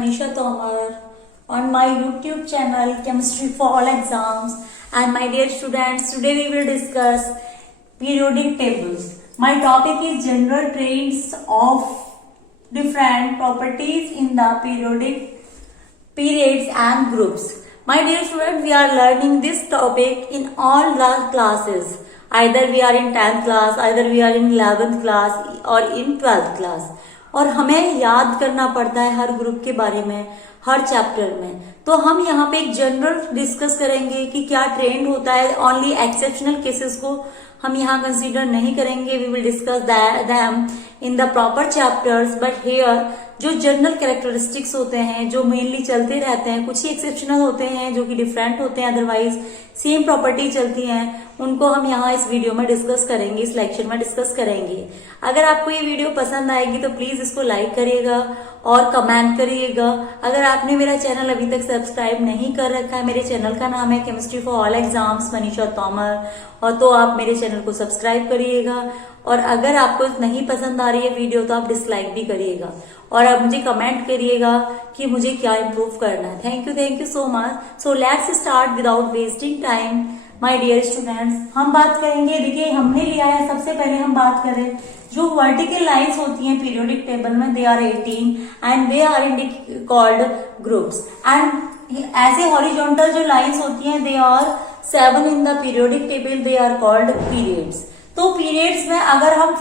Manisha Tomar on my YouTube channel Chemistry for All Exams. And my dear students, today we will discuss periodic tables. My topic is general traits of different properties in the periodic periods and groups. My dear students, we are learning this topic in all classes. Either we are in 10th class, either we are in 11th class or in 12th class. और हमें याद करना पड़ता है हर group के बारे में, हर chapter में. तो हम यहाँ पे एक जनरल डिस्कस करेंगे कि क्या ट्रेंड होता है. ओनली एक्सेप्शनल केसेस को हम यहाँ कंसीडर नहीं करेंगे. We will discuss them in the proper chapters. But here जो जनरल कैरेक्टरिस्टिक्स होते हैं, जो मेनली चलते रहते हैं, कुछ ही एक्सेप्शनल होते हैं जो कि डिफरेंट होते हैं, अदरवाइज सेम प्रॉपर्टी चलती हैं, उनको हम यहाँ इस वीडियो में डिस्कस करेंगे, इस लेक्चर में डिस्कस करेंगे. अगर आपको ये वीडियो पसंद आएगी तो प्लीज इसको लाइक करिएगा और कमेंट करिएगा. अगर आपने मेरा चैनल अभी तक सब्सक्राइब नहीं कर रखा है, मेरे चैनल का नाम है chemistry for all exams Manisha Tomar, और तो आप मेरे चैनल को सब्सक्राइब करिएगा. और अगर आपको नहीं पसंद आ रही है वीडियो तो आप डिसलाइक भी करिएगा और आप मुझे कमेंट करिएगा कि मुझे क्या इम्प्रूव करना है. Thank you so much. So let's start without wasting time. My dear students, हम बात करेंगे. देखिए, हमने लिया है, सबसे पहले हम बात करें जो वर्टिकल लाइंस होती हैं पीरियोडिक टेबल में, they are 18 and they are in called groups. And ऐसे हॉरिजॉन्टल जो लाइंस होती हैं, they are 7 in the periodic table, they are called periods. तो पीरियड्स में अगर हम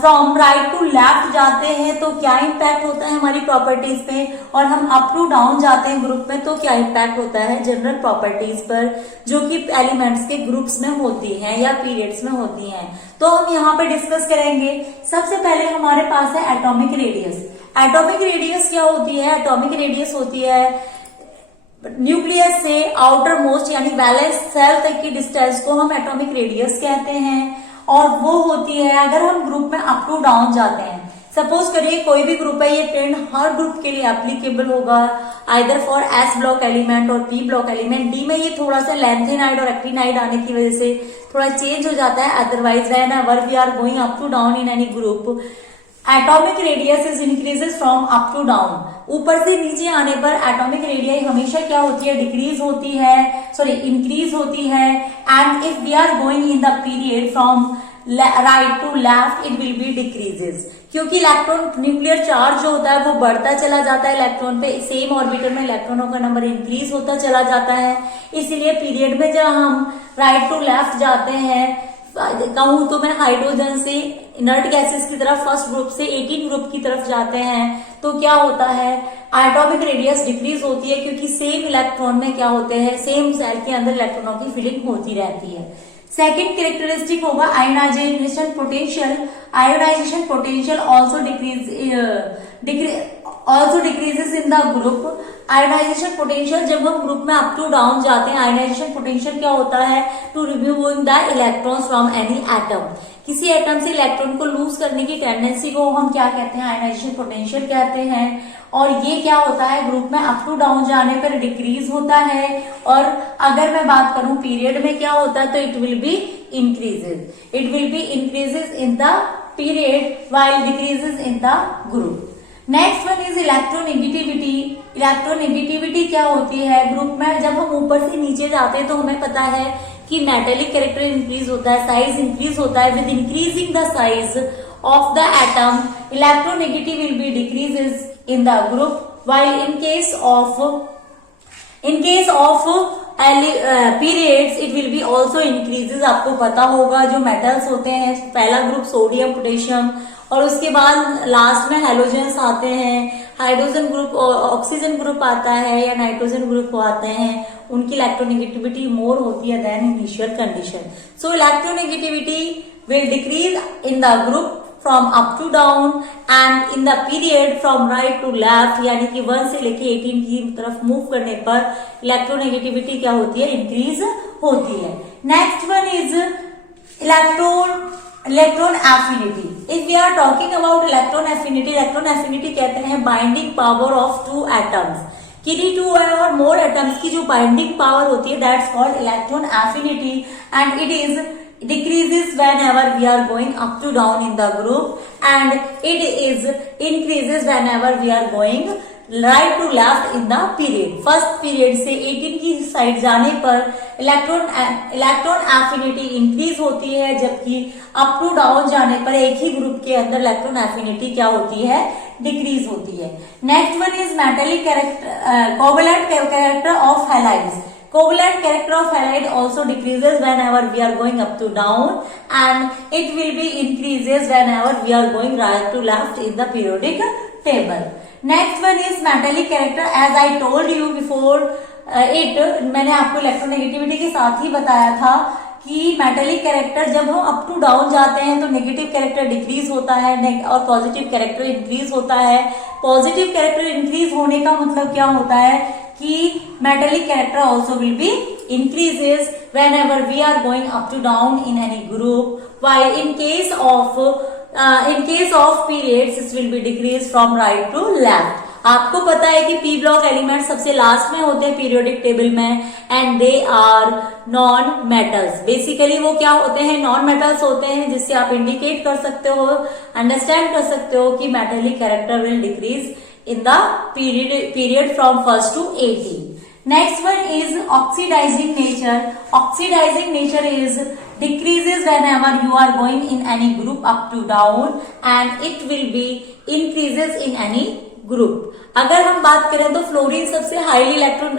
फ्रॉम राइट टू लेफ्ट जाते हैं तो क्या इम्पैक्ट होता है हमारी प्रॉपर्टीज पे, और हम अप टू डाउन जाते हैं ग्रुप में तो क्या इम्पैक्ट होता है जनरल प्रॉपर्टीज पर, जो कि एलिमेंट्स के ग्रुप्स में होती हैं या पीरियड्स में होती हैं. तो हम यहाँ पे डिस्कस करेंगे. सबसे पहले हमारे पास है एटॉमिक रेडियस. एटॉमिक रेडियस क्या होती है? एटॉमिक रेडियस होती है न्यूक्लियस से आउटर मोस्ट यानी बैलेंस सेल तक की डिस्टेंस को हम एटॉमिक रेडियस कहते हैं. और वो होती है अगर हम ग्रुप में अप टू डाउन जाते हैं. सपोज करिए कोई भी ग्रुप है, ये ट्रेंड हर ग्रुप के लिए एप्लीकेबल होगा, either for S block element और पी ब्लॉक एलिमेंट. डी में ये थोड़ा सा लेंथेनाइड और एक्टिनाइड आने की वजह से थोड़ा चेंज हो जाता है. Otherwise whenever we are going up to down in any group, atomic radius is increases from up to down. ऊपर से नीचे आने पर एटॉमिक रेडियस हमेशा क्या होती है? डिक्रीज होती है, सॉरी इंक्रीज होती है. And if we are going in the period from right to left, it will be decreases. क्योंकि इलेक्ट्रॉन न्यूक्लियर चार्ज जो होता है वो बढ़ता चला जाता है इलेक्ट्रॉन पे, सेम ऑर्बिटल में इलेक्ट्रॉनों का नंबर इंक्रीज होता चला जाता है. इसलिए पीरियड में जब हम राइट टू लेफ्ट जाते हैं, कहूं तो मैं हाइड्रोजन से इनर्ट गैसेस की तरफ फर्स्ट ग्रुप से 18 ग्रुप की तरफ जाते हैं, तो क्या होता है? एटॉमिक रेडियस डिक्रीज होती है, क्योंकि सेम इलेक्ट्रॉन में क्या होते हैं, सेम सेल के अंदर इलेक्ट्रॉनों की फिलिंग होती रहती है. सेकेंड कैरेक्टरिस्टिक होगा ionization potential. Ionization potential also decreases in the group. Ionization potential जब हम ग्रुप में अप टू डाउन जाते हैं, आयोनाइजेशन पोटेंशियल क्या होता है? To removing the electrons from any atom. किसी एटम से इलेक्ट्रॉन को लूज करने की टेंडेंसी को हम क्या कहते हैं? आयोनाइजेशन पोटेंशियल कहते हैं. और ये क्या होता है? ग्रुप में अप टू डाउन जाने पर डिक्रीज होता है. और अगर मैं बात करूं पीरियड में क्या होता है, तो it will be increases in the period while decreases in the group. Next one is electronegativity. Electronegativity क्या होती है? ग्रुप में जब हम ऊपर से नीचे जाते हैं तो हमें पता है कि मेटेलिक कैरेक्टर इंक्रीज होता है, साइज इंक्रीज होता है. With increasing the size of the atom, electronegative will be decreases in the group, while in case of periods it will be also increases. आपको पता होगा जो मेटल्स होते हैं, पहला ग्रुप सोडियम पोटेशियम, और उसके बाद लास्ट में हेलोजेंस आते हैं, हाइड्रोजन ग्रुप, ऑक्सीजन ग्रुप आता है या नाइट्रोजन ग्रुप आते हैं. उनकी इलेक्ट्रोनेगेटिविटी मोर होती है than initial condition. So electronegativity will decrease in the group from up to down and in the period from right to left, यानी कि 1 से लेके 18 की तरफ मूव करने पर इलेक्ट्रोनेगेटिविटी क्या होती है? इंक्रीज होती है. Next one is electron affinity. If we are talking about electron affinity कहते हैं binding power of two atoms. किन्हीं 2 और मोर एटम्स की जो बाइंडिंग पावर होती है, that's called electron affinity. And it is decreases whenever we are going up to down in the group, and it is increases whenever we are going right to left in the period. First period से 18 की side जाने पर electron affinity increase होती है, जबकि up to down जाने पर एक ही ग्रुप के अंदर इलेक्ट्रॉन एफिनिटी क्या होती है, डिक्रीज होती है। Next one is metallic character covalent character of halides. Covalent character of halide also decreases whenever we are going up to down, and it will be increases whenever we are going right to left in the periodic table. Next one is metallic character. As I told you before मैंने आपको electronegativity के साथ ही बताया था कि metallic character जब हम up to down जाते हैं तो नेगेटिव कैरेक्टर डिक्रीज होता है और पॉजिटिव कैरेक्टर इंक्रीज होता है। पॉजिटिव कैरेक्टर इंक्रीज होने का मतलब क्या होता है कि metallic character also will be increases whenever we are going up to down in any group, while in case of periods it will be decreased from right to left. आपको पता है कि पी ब्लॉक एलिमेंट सबसे last में होते हैं periodic table में, and they are non metals. Basically वो क्या होते हैं, नॉन मेटल्स होते हैं, जिससे आप इंडिकेट कर सकते हो, अंडरस्टैंड कर सकते हो कि metallic character will decrease in the period from 1st to 18. Next one is oxidizing nature. Oxidizing nature is decreases whenever you are going in any group up to down, and it will be increases in any group. अगर हम बात करें तो fluorine सबसे highly electron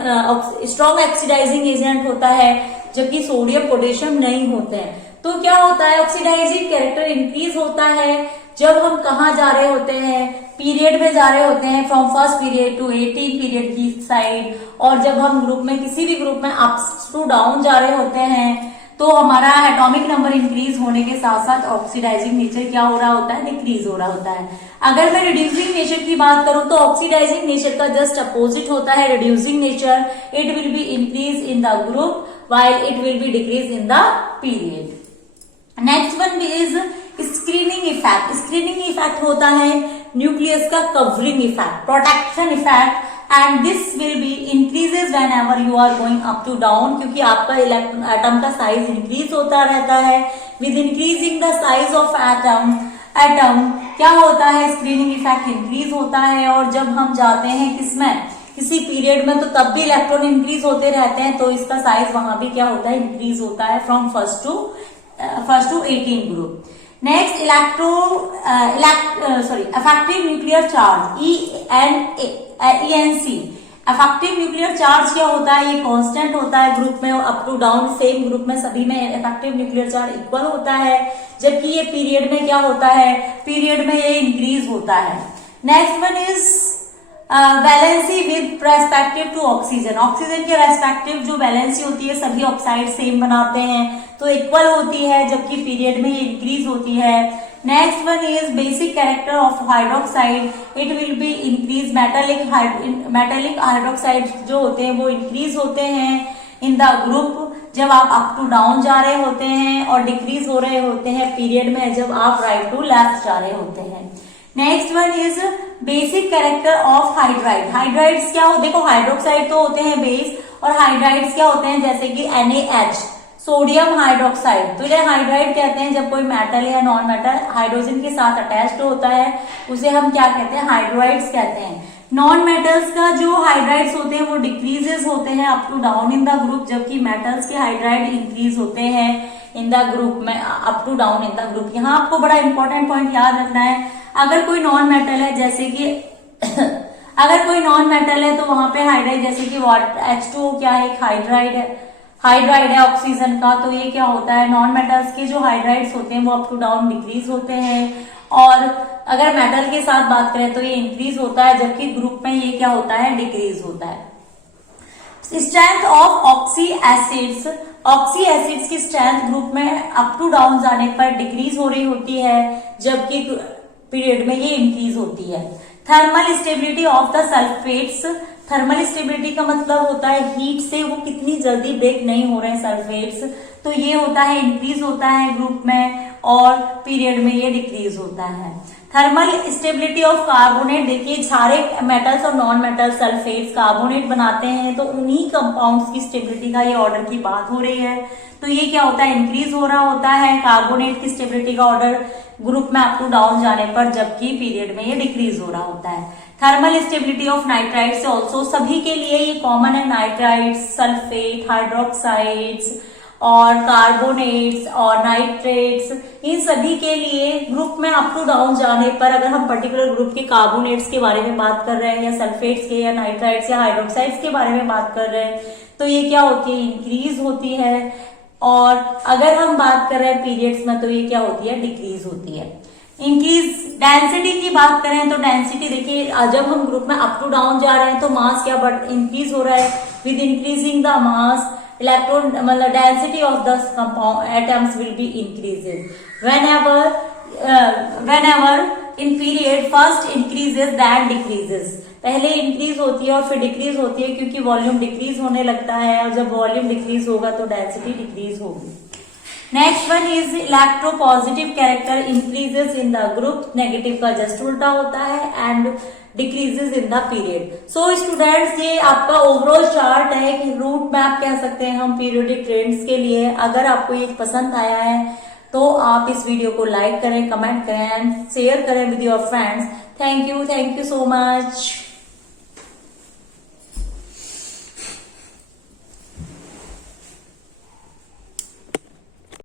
strong oxidizing agent होता है, जबकि sodium potassium नहीं होते हैं। तो क्या होता है, ऑक्सीडाइजिंग कैरेक्टर इंक्रीज होता है जब हम कहाँ जा रहे होते हैं, पीरियड में जा रहे होते हैं, from first period to 18 period की साइड, और जब हम ग्रुप में किसी भी ग्रुप में अप टू डाउन जा रहे होते हैं तो हमारा एटॉमिक नंबर इंक्रीज होने के साथ साथ ऑक्सीडाइजिंग नेचर क्या हो रहा होता है, डिक्रीज हो रहा होता है। अगर मैं रिड्यूसिंग नेचर की बात करूं तो ऑक्सीडाइजिंग नेचर का जस्ट अपोजिट होता है reducing nature. It will be increase in the group while it will be decrease in the period. Next one is screening effect. Screening effect होता है न्यूक्लियस का covering effect, protection effect, and this will be increases whenever you are going up to down, क्योंकि आपका atom का size increase होता रहता है। With increasing the size of atom क्या होता है, स्क्रीनिंग इफेक्ट इंक्रीज होता है। और जब हम जाते हैं किसमें, किसी पीरियड में, तो तब भी इलेक्ट्रॉन इंक्रीज होते रहते हैं, तो इसका साइज वहां भी क्या होता है, इंक्रीज होता है from first to 18 group. Next effective nuclear charge ENC। Effective nuclear charge क्या होता है, ये कांस्टेंट होता है ग्रुप में, up to down same group में सभी में इफेक्टिव न्यूक्लियर चार्ज इक्वल होता है, जबकि ये पीरियड में क्या होता है, पीरियड में ये इंक्रीज होता है। Next one is valency with respective to oxygen. Oxygen के रेस्पेक्टिव जो वैलेंसी होती है, सभी ऑक्साइड सेम बनाते हैं तो इक्वल होती है, जबकि पीरियड में ये इंक्रीज होती है। Next one is basic character of hydroxide. It will be increase, metallic hydroxide जो होते हैं वो इंक्रीज होते हैं इन द ग्रुप जब आप अप टू डाउन जा रहे होते हैं, और डिक्रीज हो रहे होते हैं पीरियड में जब आप राइट टू लेफ्ट जा रहे होते हैं। Next one is basic character of hydride. Hydrides क्या हो, देखो हाइड्रोक्साइड तो होते हैं बेस, और हाइड्राइड्स क्या होते हैं, जैसे कि NaH, सोडियम हाइड्रोक्साइड। तो ये हाइड्राइड कहते हैं जब कोई मेटल या नॉन मेटल हाइड्रोजन के साथ अटैच्ड होता है, उसे हम क्या कहते हैं, हाइड्राइड्स कहते हैं। नॉन मेटल्स का जो हाइड्राइड्स होते हैं वो डिक्रीजेस होते हैं up to down in the group, जबकि मेटल्स के हाइड्राइड इंक्रीज होते हैं इन द ग्रुप में, up to down in the group. यहाँ आपको बड़ा इंपॉर्टेंट पॉइंट याद रखना है, अगर कोई नॉन मेटल है, जैसे कि अगर कोई नॉन मेटल है तो वहां पे हाइड्राइड, जैसे कि H2O क्या है, एक हाइड्राइड है ऑक्सीजन का, तो ये क्या होता है, नॉन मेटल्स के जो हाइड्राइड्स होते हैं वो अप टू डाउन डिक्रीज होते हैं, और अगर मेटल के साथ बात करें तो ये इंक्रीज होता है, जबकि ग्रुप में ये क्या होता है, डिक्रीज होता है। Strength of oxy acids. Oxy acids की स्ट्रेंथ ग्रुप में अप टू डाउन जाने पर डिक्रीज हो रही होती है, जबकि पीरियड में ये इंक्रीज होती है। Thermal stability of the sulphates. Thermal stability का मतलब होता है हीट से वो कितनी जल्दी ब्रेक नहीं हो रहे हैं सल्फेट्स, तो ये होता है इंक्रीज होता है ग्रुप में, और पीरियड में ये डिक्रीज होता है। थर्मल स्टेबिलिटी ऑफ कार्बोनेट, देखिए सारे मेटल्स और नॉन मेटल सल्फेट्स कार्बोनेट बनाते हैं, तो उन्हीं कंपाउंड्स की स्टेबिलिटी का ये ऑर्डर की बात हो रही है, तो ये क्या होता है, इंक्रीज हो रहा होता है कार्बोनेट की स्टेबिलिटी का ऑर्डर ग्रुप में अप टू डाउन जाने पर, जबकि पीरियड में ये डिक्रीज हो रहा होता है। Thermal stability of nitrides also, सभी के लिए ये कॉमन है, नाइट्राइड्स, सल्फेट, हाइड्रोक्साइड्स और कार्बोनेट्स और नाइट्रेट्स, इन सभी के लिए ग्रुप में अप टू डाउन जाने पर अगर हम पर्टिकुलर ग्रुप के कार्बोनेट्स के बारे में बात कर रहे हैं या सल्फेट्स के या नाइट्राइड्स या हाइड्रोक्साइड्स के बारे में बात कर रहे हैं तो ये क्या होती है, इंक्रीज होती है। और अगर हम बात कर रहे हैं पीरियड्स में तो ये क्या होती है, डिक्रीज होती है। इंक्रीज डेंसिटी की बात करें तो डेंसिटी देखिए, जब हम ग्रुप में अप टू डाउन जा रहे हैं तो मास क्या बढ़ इंक्रीज हो रहा है, with increasing the mass electron मतलब density of the compound atoms will be increases whenever in period first increases then decreases, पहले इंक्रीज होती है और फिर डिक्रीज होती है क्योंकि वॉल्यूम डिक्रीज होने लगता है और जब वॉल्यूम डिक्रीज होगा तो डेंसिटी डिक्रीज होगी। Next one is electropositive character increases in the group, negative का जस्ट उल्टा होता है and decreases in the period. So students ये आपका ओवरऑल चार्ट है कि रूट मैप कह सकते हैं हम पीरियोडिक ट्रेंड्स के लिए। अगर आपको ये पसंद आया है तो आप इस वीडियो को लाइक करें, कमेंट करें एंड शेयर करें with your friends. Thank you so much.